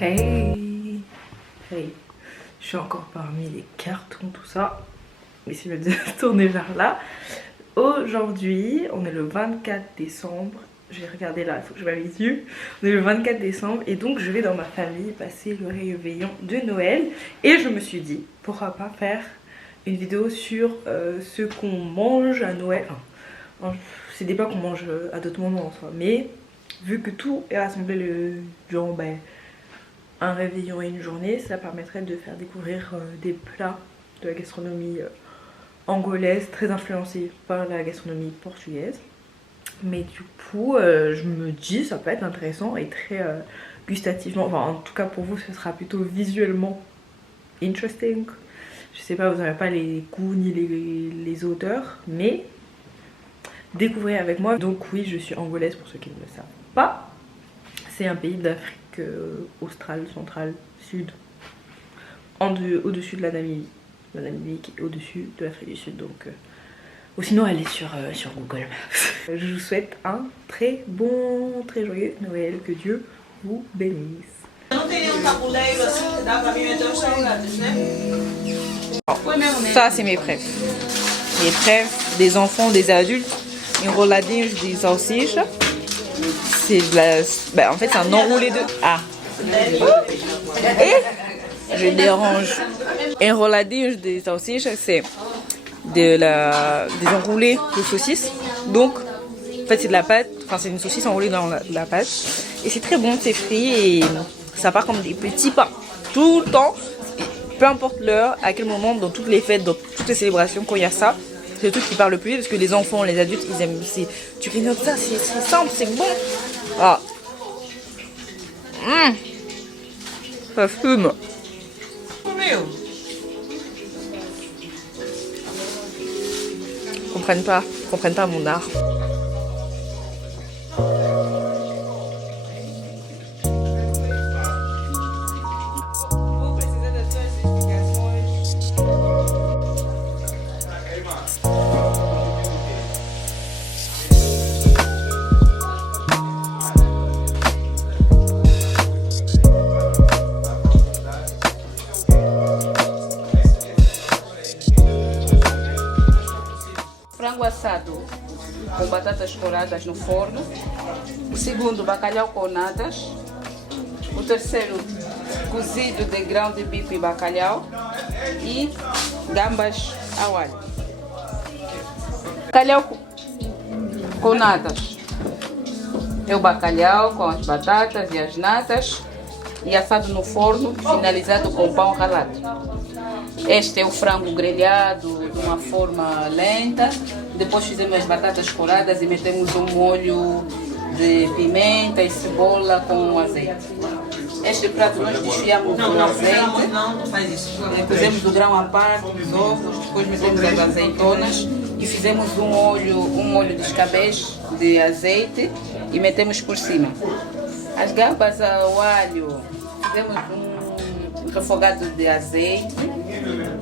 Hey, hey, je suis encore parmi les cartons, tout ça. Essayez de tourner vers là. Aujourd'hui, on est le 24 décembre. J'ai regardé là, il faut que je mette les yeux. On est le 24 décembre et donc je vais dans ma famille passer le réveillon de Noël. Et je me suis dit, pourquoi pas faire une vidéo sur ce qu'on mange à Noël. Enfin, c'est des plats qu'on mange à d'autres moments en soi. Mais vu que tout est rassemblé durant un réveillon et une journée, ça permettrait de faire découvrir des plats de la gastronomie angolaise, très influencée par la gastronomie portugaise. Mais du coup, je me dis ça peut être intéressant et très gustativement, enfin en tout cas pour vous ce sera plutôt visuellement interesting. Je sais pas, vous n'avez pas les goûts ni les odeurs, mais découvrez avec moi. Donc oui, je suis angolaise pour ceux qui ne le savent pas. C'est un pays d'Afrique australe, centrale, sud, au-dessus de la Namibie. La Namibie qui est au-dessus de l'Afrique du Sud, donc ou sinon elle est sur Google Maps. Je vous souhaite un très bon, très joyeux Noël, que Dieu vous bénisse. Ça c'est mes préfs. Mes préfs, des enfants, des adultes, enroladinhos de salsicha. C'est de la... en fait c'est un enroulé de... Ah. Et je dérange. Enroladinhos de salsicha, c'est des enroulés de saucisses. Donc en fait c'est de la pâte, enfin c'est une saucisse enroulée dans la pâte. Et c'est très bon, c'est frit et ça part comme des petits pains. Tout le temps, peu importe l'heure, à quel moment, dans toutes les fêtes, dans toutes les célébrations, quand il y a ça, c'est le truc qui parle le plus vite parce que les enfants, les adultes, ils aiment. Tu grignotes ça, c'est simple, c'est bon. Ah. Ça fume. Ils comprennent pas mon art. Frango assado com batatas coradas no forno. O segundo, bacalhau com natas. O terceiro, cozido de grão de bico e bacalhau. E gambas ao alho. Bacalhau com natas. É o bacalhau com as batatas e as natas. E assado no forno, finalizado com pão ralado. Este é o frango grelhado de uma forma lenta. Depois fizemos as batatas coradas e metemos um molho de pimenta e cebola com azeite. Este prato nós desfiamos no azeite, cozemos o grão à parte, os ovos, depois metemos as azeitonas e fizemos um molho de escabeche de azeite e metemos por cima. As gambas ao alho, fizemos um refogado de azeite,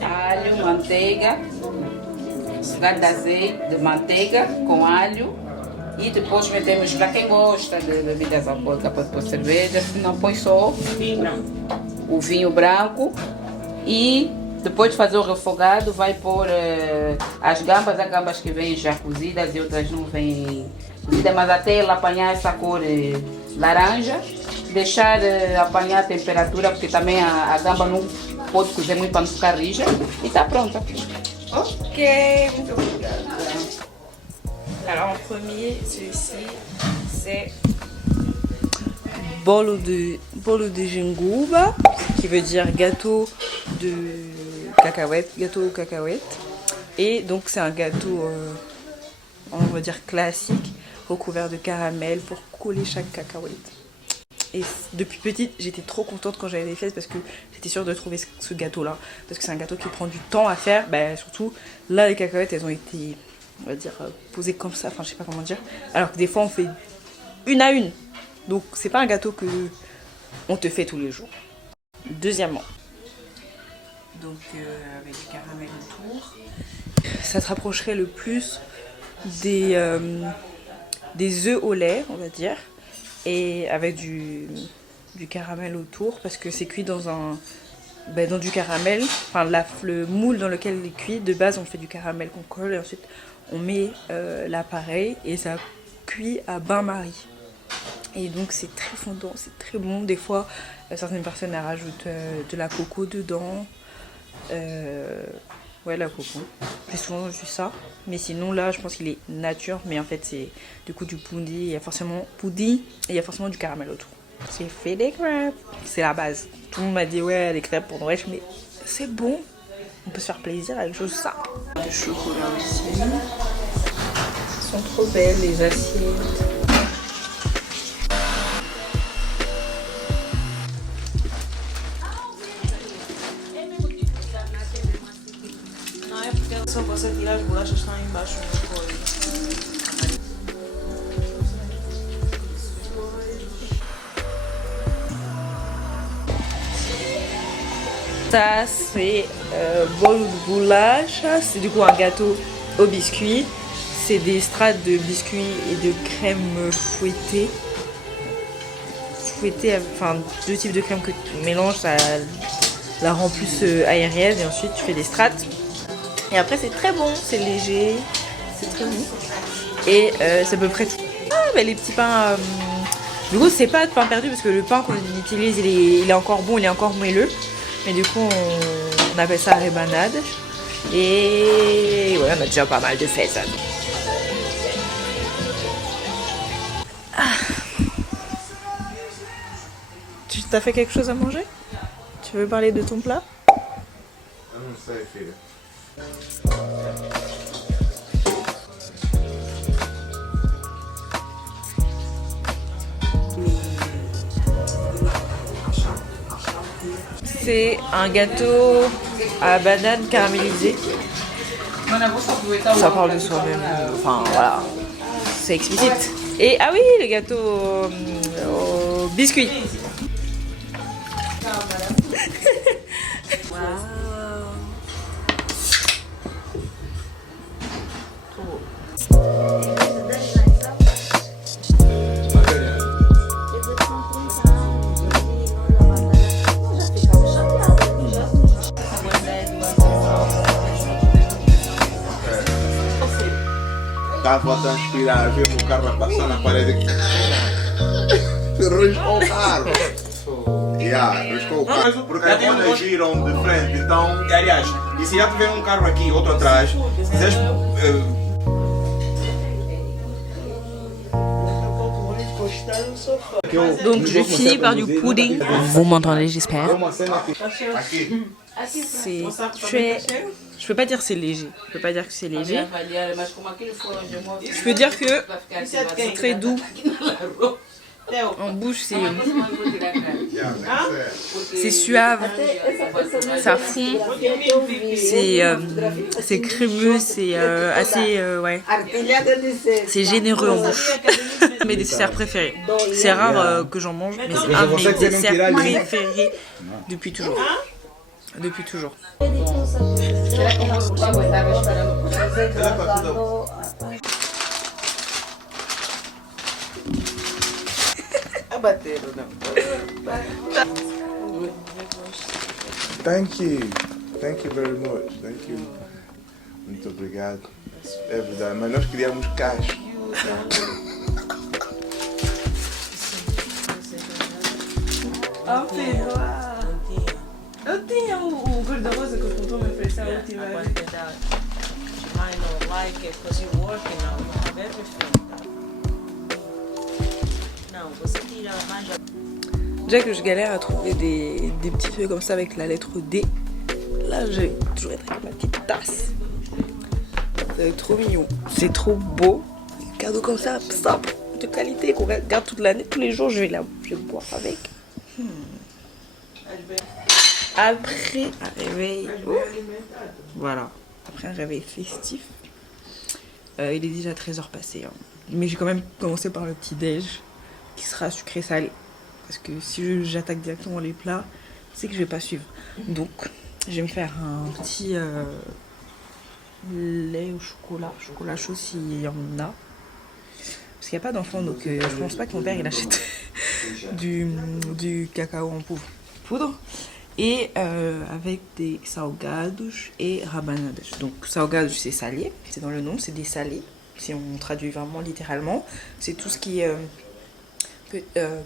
alho, manteiga, refogado de azeite, de manteiga com alho e depois metemos, para quem gosta de bebidas alcoólicas, pode pôr cerveja, se não põe só o vinho branco e depois de fazer o refogado vai pôr as gambas, há gambas que vêm já cozidas e outras não vêm cozidas, mas até ela apanhar essa cor laranja, deixar apanhar a temperatura, porque também a gamba não pode cozer muito para não ficar rija e está pronta. Ok, muito obrigada. Alors en premier, celui-ci, c'est bolo de jenguba, qui veut dire gâteau de cacahuètes, gâteau aux cacahuètes. Et donc c'est un gâteau, on va dire classique, recouvert de caramel pour coller chaque cacahuète. Et depuis petite, j'étais trop contente quand j'avais les fêtes parce que j'étais sûre de trouver ce gâteau-là. Parce que c'est un gâteau qui prend du temps à faire. Bah, surtout, là, les cacahuètes, elles ont été, on va dire, posées comme ça. Enfin, je sais pas comment dire. Alors que des fois, on fait une à une. Donc, c'est pas un gâteau que on te fait tous les jours. Deuxièmement, donc avec du caramel autour. Ça se rapprocherait le plus des œufs au lait, on va dire, et avec du caramel autour, parce que c'est cuit dans dans du caramel. Enfin, le moule dans lequel il est cuit, de base on fait du caramel qu'on colle, et ensuite on met l'appareil, et ça cuit à bain-marie. Et donc c'est très fondant, c'est très bon. Des fois, certaines personnes elles rajoutent de la coco dedans. Ouais, la coco. J'ai souvent vu ça. Mais sinon là, je pense qu'il est nature. Mais en fait, c'est du coup du pudding. Il y a forcément pudding et il y a forcément du caramel autour. C'est fait des crêpes. C'est la base. Tout le monde m'a dit ouais, les crêpes pour Noël. Mais c'est bon. On peut se faire plaisir avec juste ça. Le chocolat aussi. Elles sont trop belles les assiettes. Só você tirar as bolachas estão aí embaixo no coisa. Ça c'est bol de goulash, c'est du coup un gâteau au biscuit. C'est des strates de biscuits et de crème fouettée. Enfin 2 types de crème que tu mélanges, ça la rend plus aérienne et ensuite tu fais des strates. Et après c'est très bon, c'est léger, c'est très bon. Et c'est à peu près tout. Ah bah les petits pains, du coup c'est pas de pain perdu parce que le pain qu'on utilise il est encore bon, il est encore moelleux. Mais du coup on appelle ça rebanade. Et ouais, on a déjà pas mal de fêtes ça. Ah. Tu t'as fait quelque chose à manger? Tu veux parler de ton plat? Eu não sei, filha. C'est un gâteau à banane caramélisée. Ça parle de soi-même. Enfin voilà, c'est explicite. Et ah oui, le gâteau au biscuit. Estava a transpirar, a ver o carro a passar na parede. Riscou o carro. Riscou o carro. Porque as bolas giram de frente, então. Aliás, e se já tiver um carro aqui, outro atrás, se quiseres. Donc je finis par du pudding. Vous m'entendez, j'espère. Aqui. C'est très... Je peux pas dire c'est léger. Je peux pas dire que c'est léger. Je peux dire que c'est très doux. En bouche, c'est suave, ça fond, c'est crémeux, c'est assez, ouais, c'est généreux en bouche. Mes desserts préférés. C'est rare que j'en mange, mais c'est un de mes desserts préférés depuis toujours. Depuis toujours. Thank you very much. Thank you. Muito obrigado. É verdade, mas nós queríamos cash. Eu tinha o guarda-rosa que o Tonton me ofereceu a última vez. Mine don't like it because you're working now. You have everything. Não, você tira mais. Déjà que je galère à trouver des petits trucs comme ça avec la lettre D. Là, j'ai toujours être avec ma petite tasse. C'est trop mignon. C'est trop beau. Un cadeau comme ça, simple, de qualité, qu'on garde toute l'année. Tous les jours, je vais boire avec. Après un réveil, voilà, après un réveil festif, il est déjà 13h passé, hein. Mais j'ai quand même commencé par le petit déj qui sera sucré salé parce que si j'attaque directement les plats, c'est que je vais pas suivre. Donc je vais me faire un petit lait au chocolat. Chocolat chaud s'il y en a. Parce qu'il n'y a pas d'enfant, donc je pense pas que mon père il achète du cacao en poudre. Et avec des salgados et rabanadas. Donc salgados c'est salé, c'est dans le nom, c'est des salés. Si on traduit vraiment littéralement, c'est tout ce qui est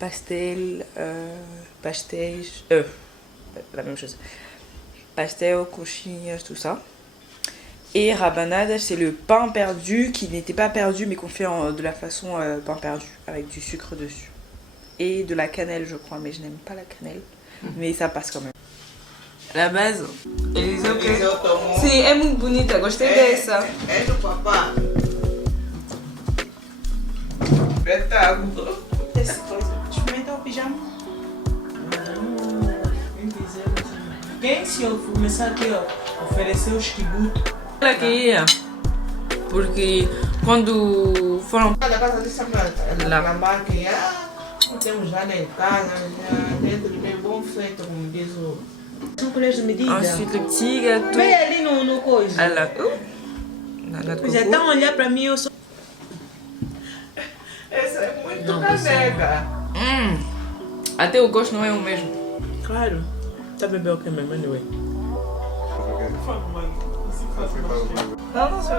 pastel, la même chose. Pastel, coxinhas, tout ça. Et rabanadas, c'est le pain perdu qui n'était pas perdu mais qu'on fait de la façon pain perdu avec du sucre dessus. Et de la cannelle, je crois, mais je n'aime pas la cannelle. Mais ça passe quand même. La base, Eliseu, sim, é muito bonita, gostei dessa. É do papá. Espetáculo. Essa coisa. Experimenta o pijama. Quem se eu começar aqui, ó, oferecer os kibutos? Ela queria, porque quando foram Da casa de Samanta, Lá. na marca, temos lá em casa, já dentro de bem bom feito, como diz o. São colheres de medida. ensuite le petit gâteau Vem ali no coisa. à la noix de Pois é, coco. então olhar pra mim, eu sou. Essa é muito caseca. Até o gosto não é o mesmo. Claro. Tá bebendo o que mesmo, anyway? Não, não sei.